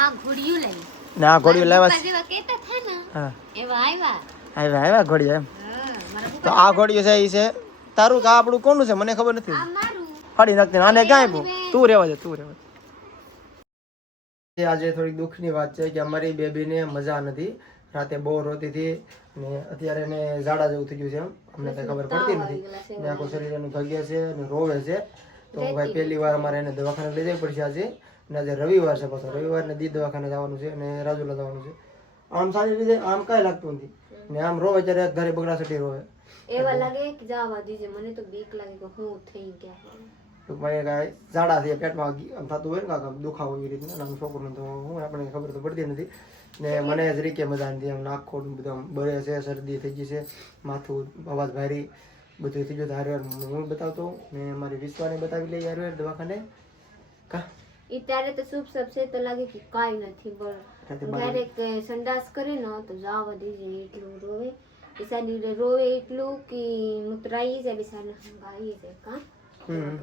આ ઘોડિયું લઈ. ને આ ઘોડીઓ લાવ્યા ને હા. એવા આવ્યા આવ્યા આવ્યા ઘોડીઓ એમ? તો આ ઘોડીઓ છે એ છે. તારું કે આપણું કોનું છે? મને ખબર નથી. ફાડી નાખતી આને ક્યાં આપ્યું તું રહેવા દે તું રહેવા દે. આજે થોડી દુઃખની વાત છે કે અમારી બેબીને મજા નથી. રાતે બહુ રોતી હતી ને અત્યારે એને ઝાડા જેવું થઈ ગયું છે એમ. અમને કઈ ખબર પડતી નથી. ને આખું શરીર એનું ભાગ્ય છે અને રોવે છે. તો ભાઈ પહેલી વાર અમારે એને દવાખાને લઈ જવી પડશે આજે. અને આજે રવિવાર છે પાછો. રવિવાર ને દી દવાખાને જવાનું છે અને રાજુલા જવાનું છે. આમ સારી રીતે આમ કાંઈ લાગતું નથી. ને આમ રોવે ત્યારે ઘરે બગડા સટી રોવે. એવા લાગે કે જવા દીજે મને તો બીક લાગે કે હું થઈ ગયા ટૂંકમાં કાંઈ ઝાડા છે પેટમાં આમ થતું હોય ને આમ દુખાવો એવી રીતના આમ છોકરું તો હું આપણને ખબર તો પડતી નથી. ને મને જ રીકે મજા નથી આમ નાક બધું આમ બરે છે શરદી થઈ ગઈ છે માથું અવાજ ભારી બધું થઈ ગયું તો હારે હું બતાવતો ને મારી વિશ્વાને બતાવી લઈ યાર દવાખાને. કા? એ ત્યારે તો શુભ સબ છે તો લાગે કે કાંઈ નથી બોલ. રાતે બાર ક્યારેક સંડાસ કરે ને તો જવા દીજે એટલું રોવે. બિસાડી રોવે એટલું કે મૂતરાઈ જાય બિસાને હંગાઈ જાય કા? હમ.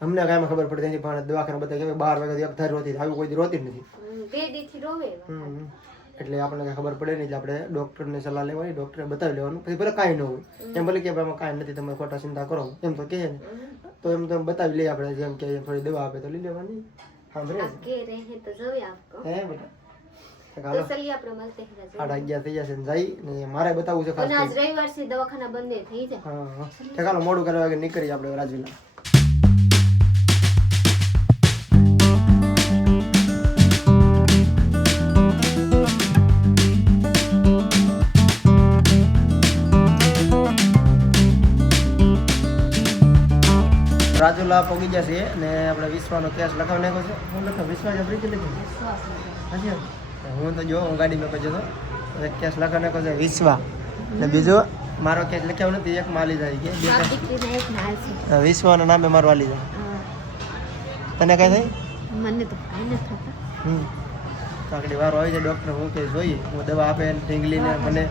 અમને કાંઈ ખબર પડતી નથી પણ દવાખાને બધા કે બાર વાગે એક ધાર રોતી આવી કોઈ દી રોતી જ નથી. હમ, બે દીથી રોવે હમ. એટલે આપણને કાંઈ ખબર પડે નહીં એટલે આપણે ડૉક્ટરની સલાહ લેવાની ડૉક્ટરે બતાવી લેવાનું. પછી ભલે કાંઈ ન હોય. એમ ભલે કે ભાઈ આમાં કાંઈ નથી તમે ખોટા ચિંતા કરો. એમ તો કહે ને. તો એમ તો એમ બતાવી લઈએ આપણે જેમ કે થોડી દવા આપે તો લઈ લેવાની. आपके। रहे तो जब તો ચલી આપણે મળતે અગિયાર થઈ જશે જઈ મારે બતાવવું દવાખાના બંધ થઈ જાય હા ઠેકાલો મોડું કરવા નીકળી આપણે રાજવીલા રાજુલા પહોંચી જશે ને આપણે વિશ્વાનો કેસ લખાવી નાખ્યો છે. હું લખાવ વિશ્વા જ આપણી લખી? હાજી હું તો જો હું ગાડીમાં પછી તો કેસ લખાવી નાખ્યો છે વિશ્વા. ને બીજો મારો કેસ લખ્યો નથી એક માલી જાય કે વિશ્વાના નામે મારો લીધા હા. તને કઈ થઈ મને તો કઈ નથી થતા. હમ. કાકડી વારો આવી જાય ડૉક્ટર હું કે જોઈએ. હું દવા આપે ને ઢીંગલીને મને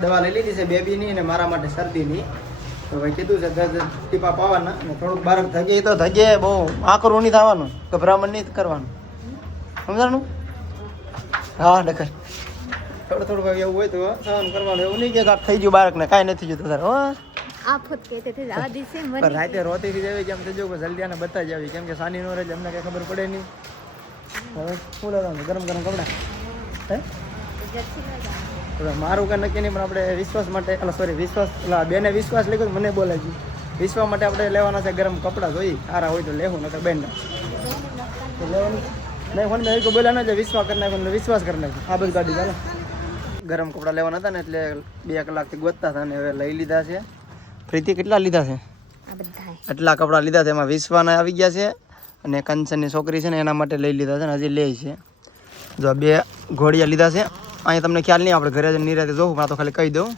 દવા લઈ લીધી છે બેબીની અને મારા માટે શરદીની. તો ભાઈ કીધું છે ટીપા પાવાના અને થોડુંક બારક થગે તો થગે બહુ આકરું નહીં થવાનું ગભરામણ નહીં કરવાનું. સમજાણું? હા ડખર. થોડું થોડું એવું હોય તો સહન કરવાનું. એવું નહીં કે કાંક થઈ ગયું બાળકને કાંઈ નથી થયું તારે હો. આફત કહેતે જવા દીસે પણ મને રાતે રોતી થઈ જાય કેમ થઈ જવું જલ્દી આને બતાવી જાવી કેમ કે સાની નો રહે અમને કઈ ખબર પડે નહીં. હવે શું લેવાનું? ગરમ ગરમ કપડા. હે? હવે મારું કઈ નક્કી નહીં પણ આપણે વિશ્વાસ માટે એટલે સોરી વિશ્વાસ એટલે બેને વિશ્વાસ લીધો મને બોલે ગયું વિશ્વાસ માટે આપણે લેવાના છે ગરમ કપડાં જોઈ સારા હોય તો લેવું નકર બેન લેવાનું. નહીં ફોન મેં બોલ્યા ના વિશ્વાસ કરી નાખ્યો વિશ્વાસ કરી નાખ્યો આ બધી ગાડી ચાલો. ગરમ કપડાં લેવાના હતા ને એટલે બે કલાકથી ગોતતા હતા ને હવે લઈ લીધા છે. પ્રીતિ કેટલા લીધા છે? આટલા કપડાં લીધા છે એમાં વિશ્વાના આવી ગયા છે અને કંચનની છોકરી છે ને એના માટે લઈ લીધા છે ને હજી લે છે. જો આ બે ઘોડિયા લીધા છે. અહીંયા તમને ખ્યાલ નહીં, આપણે ઘરે જઈને નિરાતે જોવું પણ આ તો ખાલી કહી દઉં.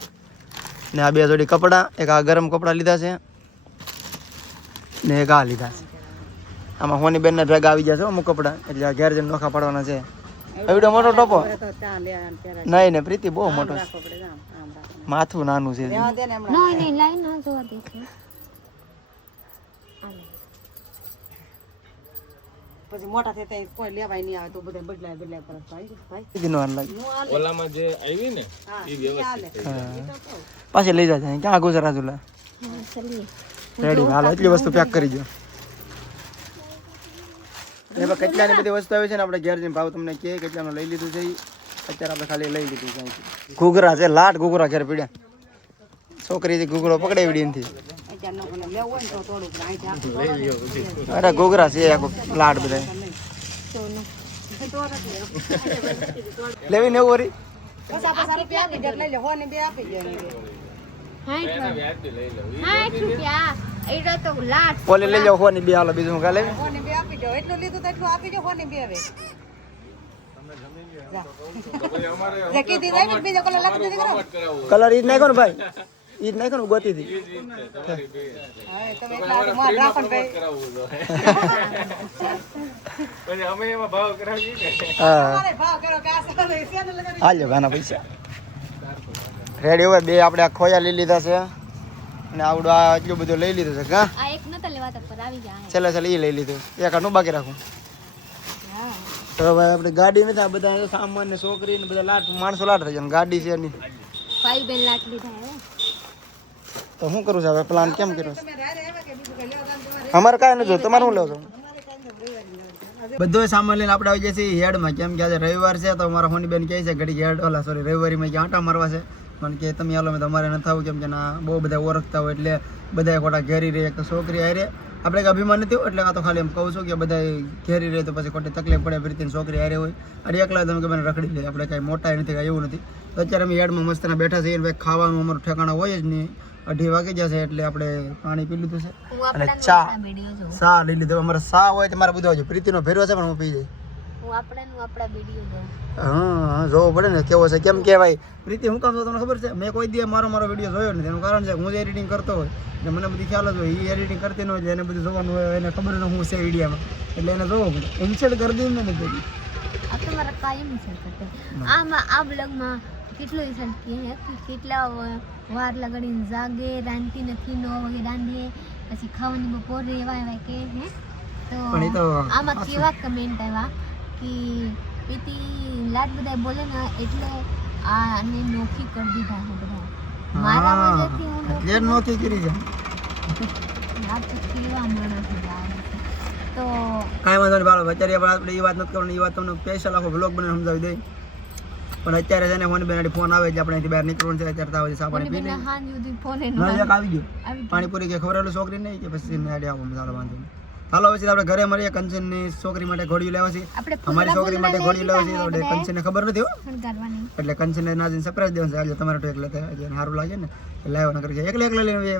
ને આ બે જોડી કપડાં, એક આ ગરમ કપડાં લીધા છે, ને એક આ લીધા છે. આમાં હોની બેનના ભેગા આવી ગયા છે અમુક કપડાં, એટલે આ ઘેર જઈને નોખા પાડવાના છે. એવડો મોટો ટોપો? નહીં ને પ્રીતિ બહુ મોટો માથું નાનું છે નહીં નહીં લાઈન ના જોવા દેશે પછી મોટા થતા કોઈ લેવાય નહીં આવે તો બધા બદલાય બદલાય કરે. ભાઈ. ભાઈ લાગે. ઓલામાં જે આવી ને એ વ્યવસ્થિત પાછી લઈ જાય ક્યાં ગુજરાત હા રેડી હાલો એટલી વસ્તુ પેક કરી દો. એમાં કેટલાની બધી વસ્તુ આવી છે ને? આપણે ઘેર જઈને ભાવ તમને કે કેટલાનો લઈ લીધું છે અત્યારે આપણે ખાલી લઈ લીધું છે ઘૂઘરા છે લાટ ઘૂઘરા ઘેર પીડ્યા. છોકરી ઘૂઘરો પકડાવી એનથી. અરે ગોગરા છે આખો લાટ બધા. લેવી ને વરી લઈ લે બે ઓલી લઈ હોની હાલો બીજું કાલે લેવી? ને બે આપી દો. એટલું લીધું તો એટલું આપી દો હો ને બે હવે. કલર લખી દીધી કરો કલર ઈ જ નાખ્યો ને ભાઈ? ઈ જ નાખ્યો ને ગોતી હતી હવે તમે એટલા હારું માર રાખો ને ભાઈ કરાવવું તો. પછી અમે એમાં ભાવ કરાવીએ ને હા. તમારે ભાવ કરો કે આ સારું છે ને લગાડી હાલ્યો ભાના પૈસા. રેડી હોય બે આપણે આ ખોયા લઈ લીધા છે. અને આવડું આ એટલું બધું લઈ લીધું છે કા? એક નતા લેવાતા પર આવી જાય છેલ્લે છેલ્લે એ લઈ લીધું. એક આનું બાકી રાખું. તો હવે આપણે ગાડી નથી આ બધા સામાન ને છોકરી ને બધા લાટ માણસો લાટ થઈ જાય ગાડી છે એની. ભાઈ બેન લાટ લીધા તો શું કરું છું? હવે પ્લાન કેમ કર્યો અમારે કાંઈ નથી તમારે શું લેવું બધો સામાન લઈને આપણે આવી જઈએ છીએ હેડમાં. કેમ કે આજે રવિવાર છે, તો અમારા હોની બેન કહે છે ઘડી હેડ. ઓલા સોરી રવિવારીમાં કે આંટા મારવા છે? પણ કે તમે હાલો તમારે નથી આવું. કેમ કે ના, બહુ બધા ઓળખતા હોય એટલે બધા ખોટા ઘેરી રહે. તો છોકરી હારે. આપણે કંઈ અભિમાન નથી એટલે આ તો ખાલી એમ કહું છું કે બધા ઘેરી રહે તો પછી ખોટી તકલીફ પડે. પ્રીતિની છોકરી હારે હોય. અને એકલા તમે કે મને રખડી લે. આપણે કાંઈ મોટા નથી, કાંઈ એવું નથી. અત્યારે અમે હેડમાં મસ્તના બેઠા છીએ ભાઈ ખાવાનું અમારું ઠેકાણા હોય જ નહીં. અઢી વાગે જશે એટલે આપણે પાણી પી લીધું છે. અને ચા. સા લઈ લીધો. અમારે સા હોય તો મારે બધું આવજો. પ્રીતિનો ભેરવો છે પણ હું પી જાય હું જોવો પડે ને કેવો છે કેમ કે પ્રીતિ હું કામ તો તમને ખબર છે? મેં કોઈ દિવસ મારો મારો વીડિયો જોયો નથી. એનું કારણ છે હું એડિટિંગ કરતો હોય. એટલે મને બધી ખ્યાલ જ હોય. એ એડિટિંગ કરતી ન હોય એને બધું જોવાનું હોય એને ખબર ન હું છે વિડીયોમાં એટલે એને જોવો પડે. ઇન્સલ્ટ કરી દીધું ને બધી. આ તો મારા કાયમ ઇન્સલ્ટ કરતે. આમાં આ બ્લોગમાં કેટલું ઇન્સલ્ટ કે કેટલા વ- વાર લગાડીને જાગે રાંધતી નથી નો વગેરે રાંધીએ પછી ખાવાની બપોરે એવા એવા કે હે? તો આમાં કેવા કમેન્ટ આવ્યા કે પીતી લાડ બધા બોલે ને એટલે આને નોખી કરી દીધા છે બધા. મારા વજહથી હું એટલે જ કરી છે. આ તો કેવા માણસ. તો કાંઈ વાંધો નહીં બાળો અત્યારે આપણે એ વાત નથી કરવાની એ વાત તમને સ્પેશિયલ આખો બ્લોગ બને સમજાવી દઈ. પણ અત્યારે છે ને ફોન બેન ફોન આવે એટલે આપણે બહાર નીકળવાનું છે અત્યારે આવે છે સા પાણી પીને. હાન સુધી ફોન આવી ગયો. પાણીપુરી કે ખબર છોકરી નહીં કે પછી મેં આડે આવો વાંધો નહીં. ચાલો પછી આપણે ઘરે મળીએ કંચનની છોકરી માટે ઘોડી લેવા છે. અમારી છોકરી માટે ઘોડી લેવા છે એટલે કંચનને ખબર નથી એટલે કંચન એટલે ના જઈને સરપ્રાઈઝ દેવાનું છે. આજે તમારે તો એકલા થાય એટલે સારું લાગે ને. લાવ્યો નકર કે એકલા એકલા લઈને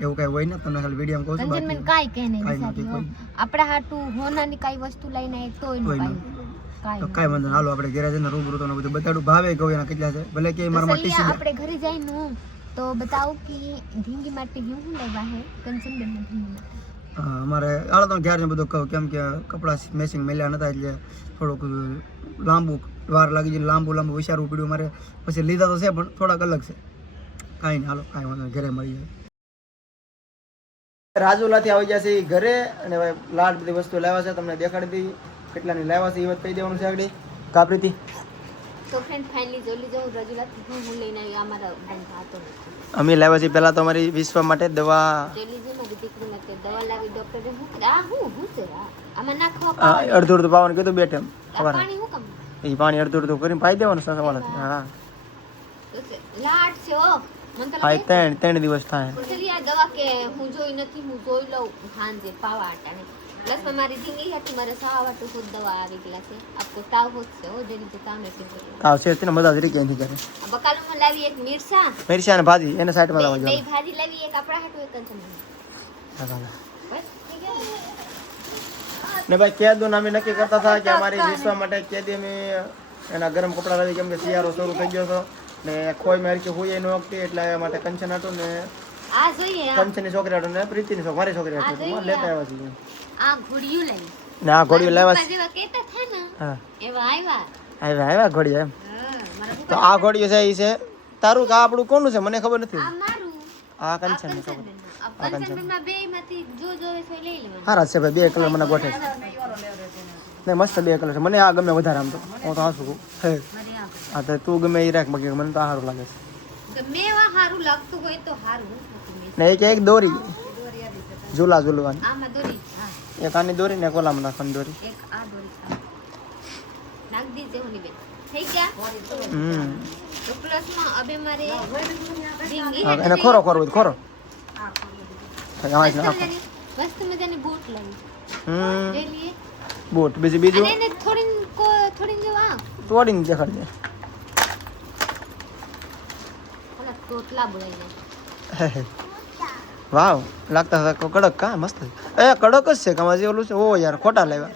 એવું કઈ હોય ને તમને ખાલી વીડિયો કહું છું કંચન મને બાકી કહે નહીં આપણે હાટું હોનાની કાંઈ વસ્તુ લઈને કોઈ નહીં. કાંઈ. તો કાંઈ વાંધો નહીં. હાલો આપણે ઘરે જઈને રૂબરૂ તમને બધું બતાડું. ભાવે કહું એના કેટલા છે? ભલે કે મારા માટે આપણે ઘરે જઈને તો બતાવું કે ઢીંગી માટે હું શું લેવા હે? કંચન બેન ઢીંગી હા, અમારે હાલો તમે ઘેર ને બધું કહું કેમ કે કપડાં મેચિંગ મેલ્યા નતા એટલે થોડુંક લાંબુ વાર લાગી જાય લાંબુ લાંબુ વિચારવું પડ્યું મારે. પછી લીધા તો છે પણ થોડાક અલગ છે. કાંઈ નહીં હાલો કાંઈ વાંધો નહીં, ઘરે મળી જાય રાજુલાથી આવી ગયા છે ઘરે અને લાડ બધી વસ્તુ લાવ્યા છે તમને દેખાડી દઈ કેટલાની લાવ્યા છે એ વાત કહી દેવાનું છે આગળ. કાપરીથી તો ફ્રેન્ડ ફાઇનલી જોલી હું રજૂઆત હું હું લઈને આવી અમારા મારા બંધ નથી. અમે લાવ્યા છીએ પહેલાં તો અમારી વિશ્વ માટે દવા જોલી લીધું મારી દીકરી માટે દવા લાવી ડોક્ટરે કરે આ હું હું છે? આમાં નાખવા આ અડધું અડધું પાવાનું કીધું બે ટાઈમ પાણી હું કમ? એ પાણી અડધું અડધું કરીને પાઈ દેવાનું સવાલ હા. લાટ છે ઓ હા ત્રણ ત્રણ દિવસ થાય. દવા કે હું જોઈ નથી હું જોઈ લઉં. હાંજે પાવા આટાને મારી ધીંગી હતી મારે સવા વાટુ ખુદ દવા આવી ગયેલા છે આપકો તાવ હોત છે હો જેની તો તાવ નથી કર્યું તાવ છે તેને મજા જ ક્યાંથી કરે આ બકાલુમાં લાવી એક મિરસા મિરચી અને ભાજી એને સાઈડમાં લાવજો બે ભાજી લાવી એક આપડા હાટુ એક બસ ને? ભાઈ કે દો અમે નક્કી કરતા હતા કે અમારી વિશ્વા માટે કેદી મે એના ગરમ કપડા લાવી કેમ કે શિયાળો શરૂ થઈ ગયો હતો ને ખોઈ મારી કે હોય એનો વખતે એટલે એ માટે કંચન હતું ને આ જોઈએ કંચનની છોકરી હતું ને પ્રીતિની છોકરી મારી છોકરી હતી લેતા આવ્યા છીએ આ ઘોડિયું લઈ. ને છે જેવા કહેતા થા ને હા. એવા આવ્યા આવ્યા આવ્યા ઘોડીઓ એમ? તો આ ઘોડિયું છે એ છે? તારું કે આપણું કોનું છે? મને ખબર નથી. આ મારું. આ કંચનની છોકરી કંચનબેનનું. આ બે માંથી જો જોવે એ લઈ લેવાનું. સારા છે ભાઈ બે કલર મને ગોઠે નહીં મસ્ત બે કલર છે. મને આ ગમે વધારે આમ તો. હું તો હાસું કહું. હે. હા તો તું ગમે એ રાખ બાકી. મને તો આ સારું લાગે છે. ગમે એવા સારું લાગતું હોય તો સારું ને એક એક દોરી. ઝૂલા ઝૂલવાની. આમાં દોરી એક આની દોરી ને એક નાખવાની દોરી. એક આ દોરી નાખ દીજે હોની બેન. થઈ ગયા? હમ. તો પ્લસમાં હવે મારે ઝીંગી હા, એને ખોરો ખોરો ખોરો. હા, મસ્ત જ. મજાની બૂટ લાવી બૂટ બીજું બીજું? એને થોડી કો- થોડી જેવા આ. તોડીને દેખાડજે ટોટલા બોલાઈ જાય. હે, હે. વાવ લાગતા હતા કડક કા? મસ્ત. એ કડક જ છે કામાં જે ઓલું છે ઓ યાર ખોટા લાવ્યા.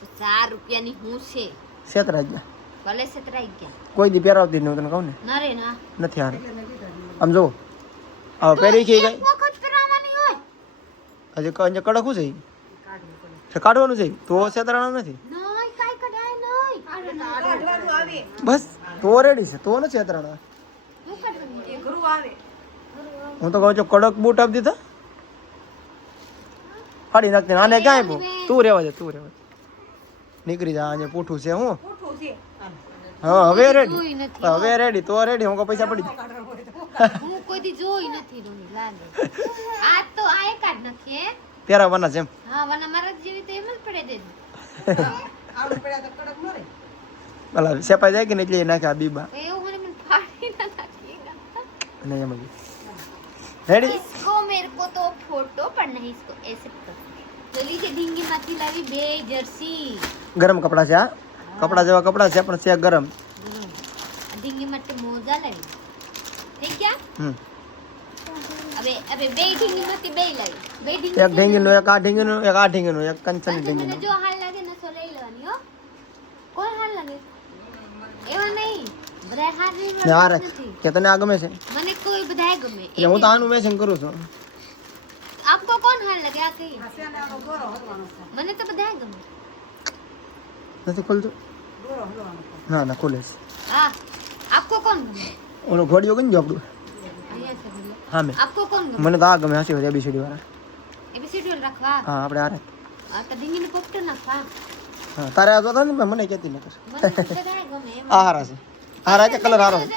તો ચાર રૂપિયાની હું છે? છેતરાઈ ગયા. ભલે છેતરાઈ ગયા. કોઈ દી પહેરાવતી જ નહીં તને કહું ને? ના રે ના. નથી હાર આમ જો હવે પહેરી કે ગઈ? હજી ક- કડક શું છે? છે કાઢવાનું છે? તો છેતરાવાનું નથી? બસ તો રેડી છે. તો નથી છેતરાણા આવે હું તો કહું છું કડક બૂટ આપી દીધા. ફાડી નાખતી આને ક્યાં આપ્યું? તું રહેવા દે તું રહેવા દે. નીકળી જા આજે પૂઠું છે હું. હા હવે રેડી હવે રેડી તો રેડી હું કો પૈસા પડી હું કોઈ દી જોઈ નથી રોની લાગે. આ તો આ એક જ નથી તેરા વના છે એમ હા વના મારા જેવી તો એમ જ પડે દે આવડું પડ્યા તો કડક ન. પેલા સેપાઈ જાય કે ને એટલે એ નાખે આ બીબા. એવું મને મને ફાડી ના નાખી. અને એમ રેડી इसको मेरे को तो फोटो पर नहीं इसको ऐसे पकड़ चली के ढींगी માંથી લાવી બે જર્સી ગરમ કપડા છે આ કપડા જેવા કપડા છે પણ છે ગરમ ઢીંગી માટે મોજા લાવી થઈ ગયા હમ હવે હવે બે ઢીંગી માંથી બે લાવી બે એક ઢીંગી ઢીંગીનું એક આ ઢીંગીનું એક આ ઢીંગીનું એક કંચન મને ઢીંગીનું જો હાલ લાગે ને તો લઈ લેવાની હો કોણ હાલ લાગે એવા નહીં બધા આ કે તને આ ગમે છે? મને કોઈ બધાય ગમે. એટલે હું તો આનું મેચિંગ કરું છું. આપકો કોણ હાલ લાગે? આ કઈ. મને તો બધાય ગમે. નથી ખુલતું. ના ના ખોલે હા. આપકો કોણ ગમે? ઓનો ઘોડીઓ કઈ આપણું હા મેં. આપકો કોણ ગમે? મને તો આ ગમે હસી એબીસીડી વાળા. એબીસીડી રાખવા? હા આપણે આ રાખ આ તો ઢીંગીને પોપટ નાખવા. હા તારે આ તો ને મને કહેતી નતો મને તો બધાય ગમે આ હારા છે. હારા છે કલર હારો છે.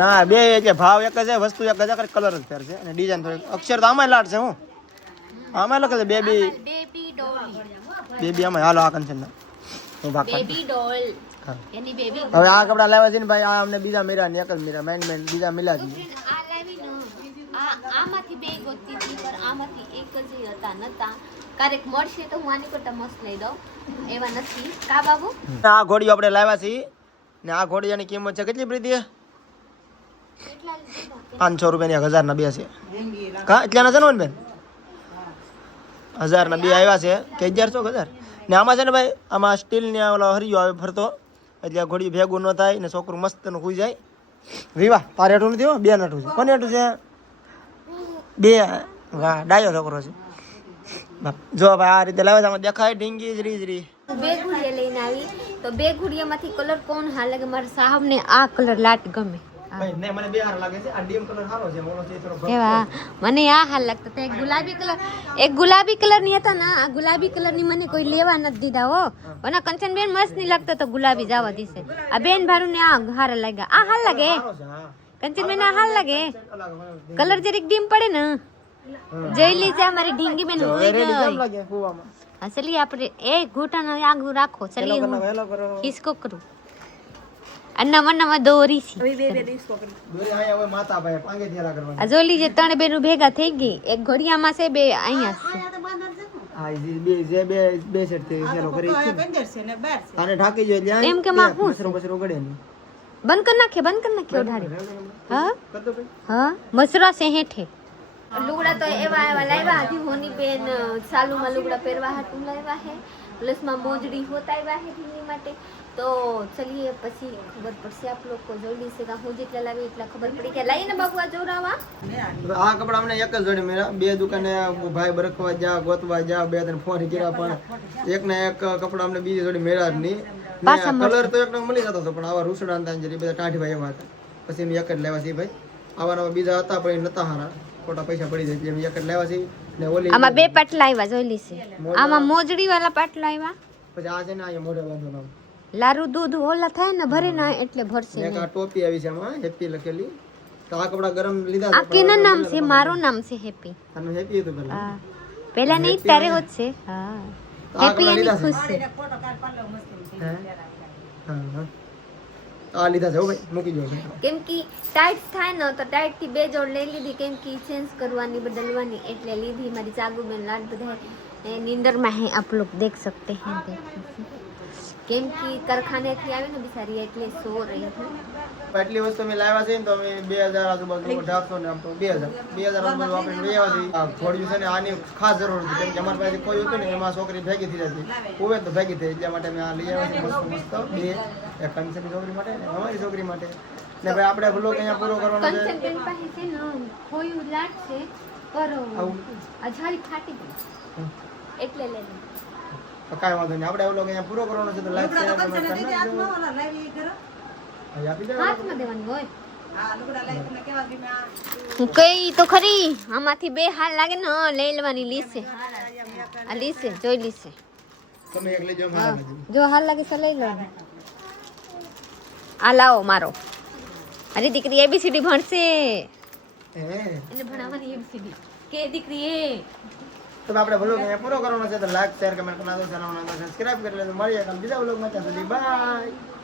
ના બે એટલે ભાવ એક જ વસ્તુ એક જ છે કલર જ ફેર છે. અને ડિઝાઇન થોડી અક્ષર તો આમાં લાટ છે હું. આમાં લખે છે બેબી બેબી આમાં હાલો આ કંચન હવે આ કપડા લેવા છે ને ભાઈ આ અમને બીજા મીરા ને એક જ મીરા મેન મેન બીજા મિલા આ આમાંથી બે ગોતી હતી પર આમાંથી એક જ હતા નતા. ક્યારેક મળશે તો હું આની કરતા મસ્ત લઈ દઉં. એવા નથી. કા બાબુ? આ ઘોડીઓ આપણે લાવ્યા છીએ. ને આ ઘોડીયાની કિંમત છે કેટલી પ્રીતિ? પાંચસો રૂપિયાની એક હજારના બે છે. કા? એટલાના છે ને બેન હજારના બે આવ્યા છે. કે અગિયારસો હજાર? ને આમાં છે ને ભાઈ, આમાં સ્ટીલની ઓલો હરિયો આવે ફરતો. એટલે ઘોડી ભેગું ન થાય ને છોકરું મસ્તનું ખુઈ જાય. વિવાહ. તારે હેઠું નથી હો? બે નઠું છે. કોને હેઠું છે? બે. વાહ, ડાયો છોકરો છે. જો ભાઈ આ રીતે લાવે તમે દેખાય ઢીંગી જ રીજ રી બે ઘુડિયા લઈને આવી. તો બે ઘુડિયામાંથી કલર કોણ હાલ લાગે મારા સાહેબને આ કલર લાટ ગમે? ભાઈ ને મને બે હાર લાગે છે. આ ડીમ કલર સારો છે ઓલો છે થોડો ભડકો. મને આ હાલ લાગતો તો એક ગુલાબી કલર એક ગુલાબી કલરની હતા ને આ ગુલાબી કલરની મને કોઈ લેવા નથી દીધા હો. અને કંચન બેન મસ્ત નહીં લાગતો તો ગુલાબી જવા દીશે. આ બેન ભારું ને આ હારા લાગ્યા. આ હાલ લાગે? કંચન બેન આ હાલ લાગે. કલર જરીક ડીમ પડે ને. જોઈ લીજે અમારી ઢીંગી બેન હોઈ ગઈ. હા ચલીએ આપણે એ ઘૂંટણ આગળ રાખો પેલો ચલીએ કરના હું વહેલો કરું. અન્ના મન્નામાં દોરી છે જોઈ લીજે ત્રણ બેનું ભેગા થઈ ગઈ. એક ઘોડિયામાં છે બે અહીંયા છે. આ તો બાંધણ છે ને. હા ઈ જે બે જે બે બે સેટથી થેલો કરી તો છે આ અંદર છે ને બહાર છે. આને ઢાંકી જો એટલે એમ કે માં હું મસરો બસરો ગળે નહીં બંધ કરી નાખે બંધ કરી નાખે. હા? કર દો ભાઈ. હા? મસરા છે હેઠે. લુગડા તો એવા એવા લાવ્યા હજી હોની બેન સાલુમાં લુગડા પહેરવા હાટું લાવ્યા હે. પ્લસમાં મોજડી હોત આવ્યા હે ઢીંગલી માટે. તો ચલીએ પછી ખબર પડશે આપ લોકો જલ્દી છે હું જેટલા લાવી એટલા ખબર પડી કે લાવીએ ને બાબુ આ જોરાવા આ કપડા અમને એક જ જોડે મેરા બે દુકાને ભાઈ બરખવા જા ગોતવા જા બે ત્રણ ફોન કર્યા પણ એક ને એક કપડા અમને બીજી જોડે મેળા જ નહીં. કલર તો એક મળી જતો હતો પણ આવા રૂસડા અંદાજ બધા ટાઢી ભાઈ એવા હતા. પછી એમ એક જ લેવા છે ભાઈ. આવા બીજા હતા પણ એ નતા હારા. ખોટા પૈસા પડી જાય એટલે એમ એક જ લેવા છે. ને ઓલી આમાં બે પાટલા આવ્યા જોઈ લીશે આમાં મોજડી વાળા. પાટલા આવ્યા પછી આ છે ને આ મોઢે બાંધો નામ. લારુ દૂધ ઓલા થાય ને ભરે ના એટલે ભરશે એક આ ટોપી આવી છે આમાં હેપી લખેલી. તો આ કપડા ગરમ લીધા આ કેના નામ છે? મારું નામ છે હેપી. આનું હેપી તો પેલા પેલા નહીં તારે હોત છે. હા. હેપી એની છે. ખુશ છે? હા હા. આ લીધા છે ભાઈ, મૂકી દો કેમ કે ટાઈટ થાય ન તો ટાઈટથી બે જોડ લઈ લીધી, કેમ કે ચેન્જ કરવાની, બદલવાની, એટલે લીધી મારી ચાગુ ચાગુબેન લાડ બધા નીંદરમાં હે આપ લોગ દેખ સકતે હે કેમ કે કારખાને થી આવે ને બિચારી એટલે સો રહી હતી. એટલી વસ્તુ અમે લાવ્યા છે ને તો અમે બે હજાર આજુબાજુ અઢારસો ને આમ તો બે હજાર. બે હજાર આજુબાજુ આપણે લેવા છે ખોડ્યું છે ને આની ખાસ જરૂર હતી કેમ કે અમારી પાસે કોઈ હતું ને એમાં છોકરી ભેગી થઈ જતી. હોવે તો ભેગી થઈ એટલા માટે મેં આ લઈ આવ્યા છે. મસ્ત મસ્ત. બે એક કંચનની છોકરી માટે ને અમારી છોકરી માટે. ને ભાઈ આપણે બ્લોગ અહીંયા પૂરો કરવાનો છે. ખોયું લાટ છે અજારી એટલે કાંઈ વાંધો નહીં. આપણે બ્લોગ અહીંયા પૂરો કરવાનો છે તો લાઈક શેર કરી. હાથમાં દેવાની કઈ તો ખરી આમાંથી બે હાલ લાગે ને લઈ લેવાની લીસે આ લીસે જોઈ લીસે. જો હાલ લાગે તો લઈ લો આ લાવો મારો અરે દીકરી એબીસીડી ભણશે એને ભણાવવાની એબીસીડી કે દીકરી એ તો આપણે બ્લોગ અહીંયા પૂરો કરવાનો છે તો લાઈક શેર કમેન્ટ છે સબસ્ક્રાઇબ કરી લેજો મળીએ કાલ બીજા બ્લોગમાં ત્યાં સુધી બાય